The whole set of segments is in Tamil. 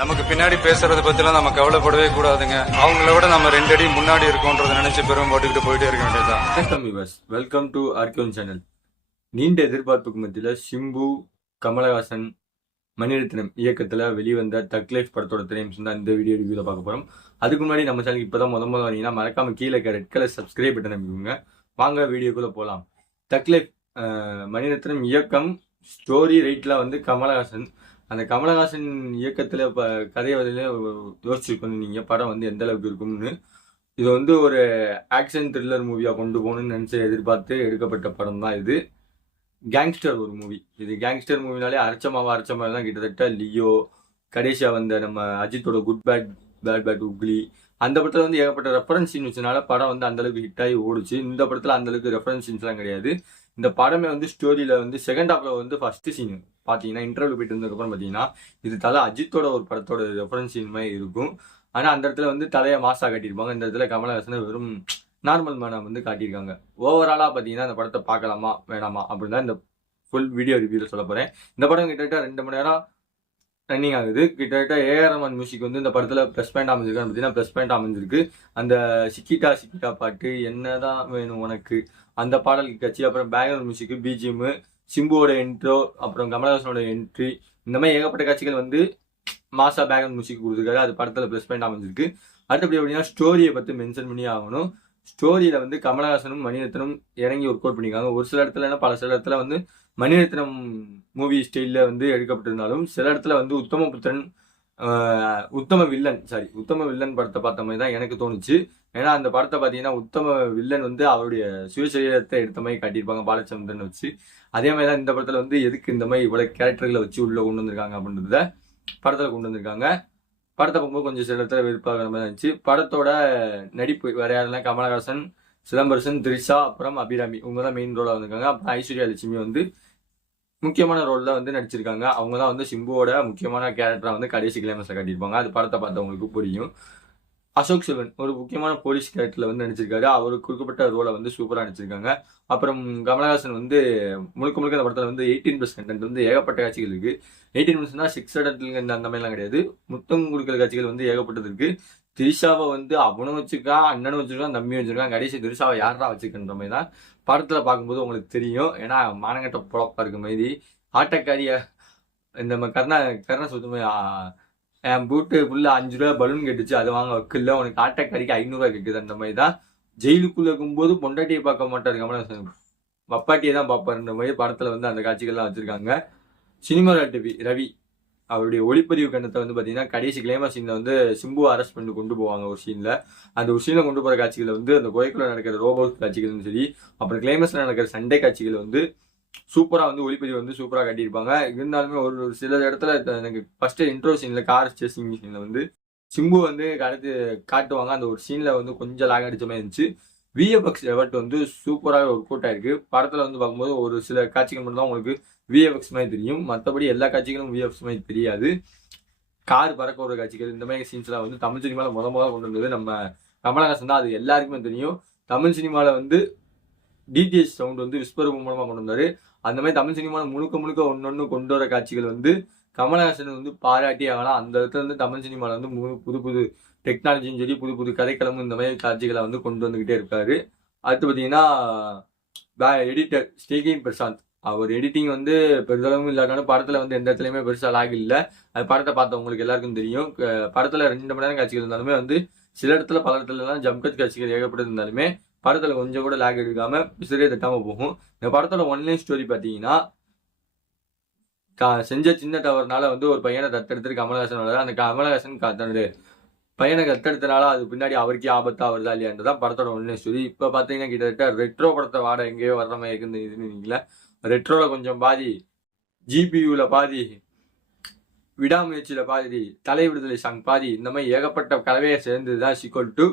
நமக்கு பின்னாடி பேசுறத பத்திலாம் நம்ம கவலைப்படவே கூடாதுங்க. அவங்கள விட நம்ம 2 அடி முன்னாடி இருக்கோன்றதை நினைச்சு பெரும் போட்டுக்கிட்டு போயிட்டே இருக்க வேண்டியதுதான். வணக்கம் வியூவர்ஸ், வெல்கம் டு ஆர்கியோன் சேனல். நீண்ட எதிர்பார்ப்புக்கு மத்தியில் சிம்பு, கமலஹாசன், மணிரத்னம் இயக்கத்தில் வெளிவந்த தக் லைஃப் படத்தோட திரையம்சம் தான் இந்த வீடியோ ரிவ்யூவில் பார்க்க போகிறோம். அதுக்கு முன்னாடி நம்ம சேனலுக்கு இப்போ தான் முதல் வரீங்கன்னா மறக்காம கீழே இருக்க ரெட் கலர் சப்ஸ்கிரைப் பட்டன் அமைக்குங்க. வாங்க வீடியோக்குள்ளே போகலாம். தக் லைஃப் மணிரத்னம் இயக்கம், ஸ்டோரி ரைட்டில் வந்து கமலஹாசன். அந்த கமலஹாசன் இயக்கத்தில் இப்போ கதையை வந்து யோசிச்சுருக்கணும் நீங்கள் படம் வந்து எந்த அளவுக்கு இருக்கும்னு. இது வந்து ஒரு ஆக்ஷன் த்ரில்லர் மூவியாக கொண்டு போகணும்னு நினச்சி எதிர்பார்த்து எடுக்கப்பட்ட படம் தான் இது. கேங்ஸ்டர் ஒரு மூவி. இது கேங்ஸ்டர் மூவினாலே அரைச்சமாவா தான் கிட்டத்தட்ட லியோ, கடைசியாக வந்த நம்ம அஜித்தோட குட் பேட் உக்லி, அந்த படத்தில் வந்து ஏகப்பட்ட ரெஃபரன்ஸ் சீன் வச்சனால படம் வந்து அந்தளவுக்கு ஹிட் ஆகி ஓடுச்சு. இந்த படத்தில் அந்தளவுக்கு ரெஃபரன்ஸ் சீன்ஸ்லாம் கிடையாது. இந்த படமே வந்து ஸ்டோரியில் வந்து செகண்ட் ஹாஃப்ல வந்து ஃபர்ஸ்ட் சீன் பார்த்தீங்கன்னா இன்டர்வியூ போயிட்டு இருந்ததுக்கப்புறம் பார்த்தீங்கன்னா இது தலை அஜித்தோட ஒரு படத்தோட ரெஃபரன்ஸ் சீன் மாதிரி இருக்கும். ஆனால் அந்த இடத்துல வந்து தலையை மாசா காட்டியிருப்பாங்க. இந்த இடத்துல கமலஹாசனை வெறும் நார்மல் மேனாக வந்து காட்டியிருக்காங்க. ஓவராலாக பார்த்தீங்கன்னா அந்த படத்தை பார்க்கலாமா வேணாமா அப்படின்னு தான் இந்த ஃபுல் வீடியோ ரிவ்யூவில் சொல்ல போகிறேன். இந்த படம் கிட்டத்தட்ட 2 மணி நேரம் ரன்னிங் ஆகுது. கிட்டத்தட்ட ஏஆர் ரஹ்மான் மியூசிக் வந்து இந்த படத்தில் ப்ளஸ் பாயிண்ட் அமைஞ்சிருக்கு. பார்த்தீங்கன்னா ப்ளஸ் பாயிண்ட் அமைஞ்சிருக்கு. அந்த சிக்கிட்டா பாட்டு, என்னதான் வேணும் உனக்கு, அந்த பாடலுக்கு கட்சி, அப்புறம் பேக்ரவுண்ட் மியூசிக்கு, பிஜிஎம், சிம்புவோட என்ட்ரோ, அப்புறம் கமலஹாசனோட என்ட்ரி, இந்த மாதிரி ஏகப்பட்ட காட்சிகள் வந்து மாசா பேக்ரவுண்ட் மியூசிக் கொடுத்துருக்காரு. அது படத்தில் ப்ளஸ் பாயிண்ட் அமைஞ்சிருக்கு. அடுத்தபடி அப்படின்னா ஸ்டோரியை பற்றி மென்ஷன் பண்ணி ஆகணும். ஸ்டோரியில் வந்து கமலஹாசனும் மணிரத்னம் இறங்கி ஒர்க் அவுட் பண்ணியிருக்காங்க. ஒரு சில இடத்துல பல சில இடத்துல வந்து மணிரத்னம் மூவி ஸ்டைலில் வந்து எடுக்கப்பட்டிருந்தாலும் சில இடத்துல வந்து உத்தம வில்லன் படத்தை பார்த்த மாதிரி தான் எனக்கு தோணுச்சு. ஏன்னா அந்த படத்தை பார்த்தீங்கன்னா உத்தம வில்லன் வந்து அவருடைய சுயசரீரத்தை எடுத்த மாதிரி காட்டியிருப்பாங்க பாலச்சந்திரன் வச்சு. அதே மாதிரி தான் இந்த படத்தில் வந்து எதுக்கு இந்த மாதிரி இவ்வளோ கேரக்டர்களை வச்சு உள்ளே கொண்டு வந்திருக்காங்க அப்படின்றத படத்தில் கொண்டு வந்திருக்காங்க. படத்தை பார்க்கும்போது கொஞ்சம் சில இடத்துல வெறுப்பாகிற மாதிரி இருந்துச்சு. படத்தோட நடிப்பு வேற யாரெல்லாம், கமலஹாசன், சிலம்பரசன், த்ரிஷா, அப்புறம் அபிராமி, இவங்க தான் மெயின் ரோலாக வந்திருக்காங்க. அப்புறம் ஐஸ்வர்யா லட்சுமி வந்து முக்கியமான ரோலில் வந்து நடிச்சிருக்காங்க. அவங்க தான் வந்து சிம்புவோட முக்கியமான கேரக்டராக வந்து கடைசி கிளைமேக்ஸில் காட்டியிருப்பாங்க. அது படத்தை பார்த்தவங்களுக்கு புரியும். அசோக் செல்வன் ஒரு முக்கியமான போலீஸ் கேரக்டரில் வந்து நடிச்சிருக்காரு. அவருக்கு கொடுக்கப்பட்ட ரோலை வந்து சூப்பராக நடிச்சிருக்காங்க. அப்புறம் கமலஹாசன் வந்து முழுக்க அந்த படத்தில் வந்து 18+ கண்டென்ட் வந்து ஏகப்பட்ட காட்சிகள் இருக்குது. 18+னா 6 இடத்துல அந்த மாதிரிலாம் கிடையாது. முத்தம் கொடுக்குற காட்சிகள் வந்து ஏகப்பட்டது இருக்குது. திரிஷாவை வந்து அவனும் வச்சிருக்கான், அண்ணனும் வச்சிருக்கான், தம்பியும் வச்சிருக்கான். கடைசி திரிஷாவை யாரா வச்சிருக்கின்ற மாதிரி தான் படத்தில் பார்க்கும்போது உங்களுக்கு தெரியும். ஏன்னா மானங்கட்ட பொழப்பா இருக்க மாதிரி ஆட்டக்காரிய இந்த கர்ணா சுத்தமே என் பூட்டு ஃபுல்லாக 5 ரூபா பலூன் கட்டுச்சு, அது வாங்க வைக்கல, உனக்கு ஆட்டக்காரிக்கு 500 ரூபா கேட்குது. அந்த மாதிரி தான் ஜெயிலுக்குள்ள இருக்கும்போது பொண்டாட்டியை பார்க்க மாட்டாரு கமலஹாசன், வப்பாட்டியை தான் பார்ப்பாருன்ற மாதிரி படத்தில் வந்து அந்த காட்சிகள்லாம் வச்சிருக்காங்க. சினிமா ரவி அவருடைய ஒளிப்பதிவு கண்ணத்தை வந்து பார்த்தீங்கன்னா கடைசி கிளைமேக்ஸ் சீனில் வந்து சிம்பு அரெஸ்ட் பண்ணி கொண்டு போவாங்க ஒரு சீனில். அந்த ஒரு சீனில் கொண்டு போகிற காட்சிகளை வந்து அந்த கோயக்குள்ள நடக்கிற ரோபோட் காட்சிகள்னு சரி, அப்புறம் கிளைமேக்ஸில் நடக்கிற சண்டை காட்சிகள் வந்து சூப்பராக வந்து ஒளிப்பதிவு வந்து சூப்பராக காட்டியிருப்பாங்க. இருந்தாலுமே ஒரு சில இடத்துல எனக்கு ஃபர்ஸ்ட் இன்ட்ரோ சீனில் கார் சேசிங் சீனில் வந்து சிம்பு வந்து காட்டுவாங்க. அந்த ஒரு சீனில் வந்து கொஞ்சம் லாக் அடிச்ச மாதிரி இருந்துச்சு. விஎஃப்எக்ஸ் எஃபர்ட் வந்து சூப்பராக ஒர்க் அவுட் ஆயிருக்கு. படத்தில் வந்து பார்க்கும்போது ஒரு சில காட்சிகள் மட்டும் தான் உங்களுக்கு விஎஃப்எக்ஸ் மாதிரி தெரியும். மற்றபடி எல்லா காட்சிகளும் விஎஃப்எக்ஸ் மாதிரி தெரியாது. கார் பறக்க ஒரு காட்சிகள், இந்த மாதிரி சீன்ஸ்லாம் வந்து தமிழ் சினிமாவில் முதல் கொண்டு வந்தது நம்ம கமலஹாசன் தான். அது எல்லாருக்குமே தெரியும். தமிழ் சினிமாவில் வந்து டிடிஎச் சவுண்ட் வந்து விஸ்வரூப மூலமாக கொண்டு வந்தாரு. அந்த மாதிரி தமிழ் சினிமாவில் முழுக்க ஒன்னொன்று கொண்டு வர காட்சிகள் வந்து கமலஹாசன் வந்து பாராட்டி ஆகலாம். அந்த இடத்துல வந்து தமிழ் சினிமாவில் வந்து புது டெக்னாலஜியும் சரி, புது கதைக்களமும் இந்த மாதிரி காட்சிகளை வந்து கொண்டு வந்துகிட்டே இருக்காரு. அடுத்து பார்த்தீங்கன்னா எடிட்டர் ஸ்ரீகின் பிரசாந்த், அவர் எடிட்டிங் வந்து பெருதளவும் இல்லாட்டாலும் படத்தில் வந்து எந்த இடத்துலையுமே பெருசாக லாக் இல்லை. அது படத்தை பார்த்தவங்களுக்கு எல்லாருக்கும் தெரியும். படத்தில் 2 மணி நேரம் காட்சிகள் இருந்தாலுமே வந்து சில இடத்துல பல இடத்துலலாம் ஜம்கட் காட்சிகள் ஏகப்பட்டு இருந்தாலுமே படத்தில் கொஞ்சம் கூட லாக் எடுக்காமல் விசிறியே தட்டாமல் போகும். இந்த படத்தோட ஒன்லைன் ஸ்டோரி பார்த்தீங்கன்னா செஞ்ச சின்ன தவறுனால வந்து ஒரு பையனை தத்தெடுத்துட்டு கமலஹாசன் வளர, அந்த கமலஹாசன் தன்னுடைய பையனை தத்தெடுத்தனால அது பின்னாடி அவருக்கே ஆபத்தா வருதா இல்லையான்றதான் படத்தோட ஒன்லைன் ஸ்டோரி. இப்போ பார்த்தீங்கன்னா கிட்டத்தட்ட ரெட்ரோ படத்தை வாட எங்கேயோ வர்ற மாதிரி இருக்குன்னு ரெட்ரோவில் கொஞ்சம் பாதி, ஜிபியூவில் பாதி, விடாமுயற்சியில் பாதி, தலை விடுதலை சாங் பாதி, இந்த மாதிரி ஏகப்பட்ட கலவையை சேர்ந்து தான் சீக்வல் டு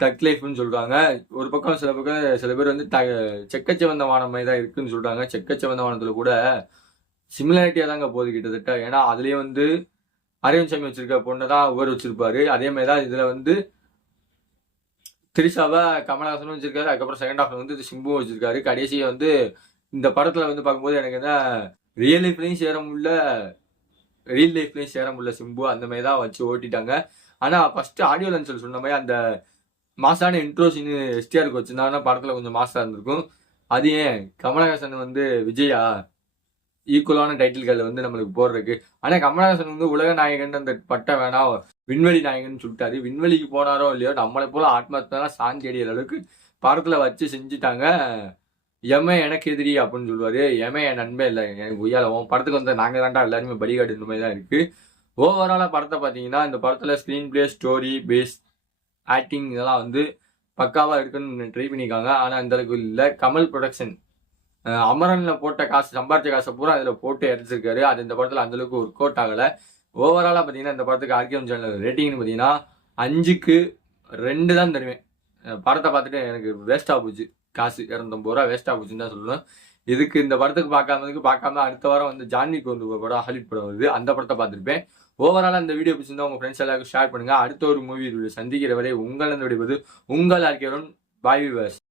தக் லைஃப்னு சொல்கிறாங்க. ஒரு பக்கம் சில பேர் வந்து செக்கச்சவந்த வானம் மாதிரி தான் இருக்குன்னு சொல்கிறாங்க. செக்கச்சவந்த வானத்தில் கூட சிமிலாரிட்டியாக தாங்க போகுது கிட்டத்தட்ட. ஏன்னா அதுலேயே வந்து அரவிந்த் சாமி வச்சிருக்க பொண்ணை தான் ஒவ்வொரு வச்சிருப்பாரு. அதே மாதிரி தான் இதில் வந்து திரிஷாவை கமலஹாசனும் வச்சிருக்காரு. அதுக்கப்புறம் செகண்ட் ஹாஃப்ல வந்து சிம்புவும் வச்சிருக்காரு. கடைசியை வந்து இந்த படத்தில் வந்து பார்க்கும்போது எனக்கு என்ன ரியல் லைஃப்லையும் சேர முடியல, ரியல் லைஃப்லயும் சேர முடியல சிம்பு, அந்த மாதிரி தான் வச்சு ஓட்டிட்டாங்க. ஆனா ஃபர்ஸ்ட் ஆடியோ லான்ச்சில் சொன்ன மாதிரி அந்த மாசான இன்ட்ரோ சீன் எஸ்டிஆருக்கு வச்சிருந்தாங்கன்னா படத்துல கொஞ்சம் மாசா இருந்திருக்கும். அது ஏன் கமலஹாசன் வந்து விஜயா ஈக்குவலான டைட்டில்கள் வந்து நம்மளுக்கு போடுறதுக்கு. ஆனா கமலஹாசன் வந்து உலக நாயகன் அந்த பட்டம் வேணாம், விண்வெளி நாயகன் சொல்லிட்டாரு. விண்வெளிக்கு போனாரோ இல்லையோ நம்மளை போல ஆத்மாத்தான் சாந்தி அடிக்கிற அளவுக்கு படத்துல வச்சு செஞ்சுட்டாங்க. எம எனக்கு எதிரி அப்படின்னு சொல்லுவாரு, எம என் நண்பே இல்லை எனக்கு உய்யாலவும் படத்துக்கு வந்து நாங்க தாண்டா எல்லாருமே பலிகாடு இந்த மாதிரி தான் இருக்கு. ஓவராலா படத்தை பாத்தீங்கன்னா இந்த படத்துல screen play, story, pace, acting இதெல்லாம் வந்து பக்காவா இருக்குன்னு ட்ரை பண்ணியிருக்காங்க. ஆனா அந்த அளவுக்கு இல்லை. கமல் ப்ரொடக்ஷன் அமரன்ல போட்ட காசு, சம்பாரிச்ச காசை பூரா அதுல போட்டு இறச்சிருக்காரு. அது இந்த படத்துல அந்த அளவுக்கு ஒர்க் அவுட் ஆகல. ஓவராலா பாத்தீங்கன்னா இந்த படத்துக்கு ஆர்கிஎம் சேனல் ரேட்டிங்னு பாத்தீங்கன்னா 5க்கு 2 தான் தருவேன். படத்தை பார்த்துட்டு எனக்கு வேஸ்டா போச்சு, காசு 250 ரூபா வேஸ்டா போச்சுன்னு தான் சொல்லணும். இதுக்கு இந்த படத்துக்கு பார்க்காம அடுத்த வாரம் வந்து ஜான்விக்கு வந்து ஒரு படம், ஹாலிவுட் படம் வருது, அந்த படத்தை பார்த்துருப்பேன். ஓவராலா இந்த வீடியோ பிடிச்சிருந்தா உங்க ஃப்ரெண்ட்ஸ் எல்லாருக்கும் ஷேர் பண்ணுங்க. அடுத்த ஒரு மூவி சந்திக்கிற வரை உங்கள் விடைபெறுவது உங்கள் ஆர்கே அருண். பாய் வியூவர்ஸ்.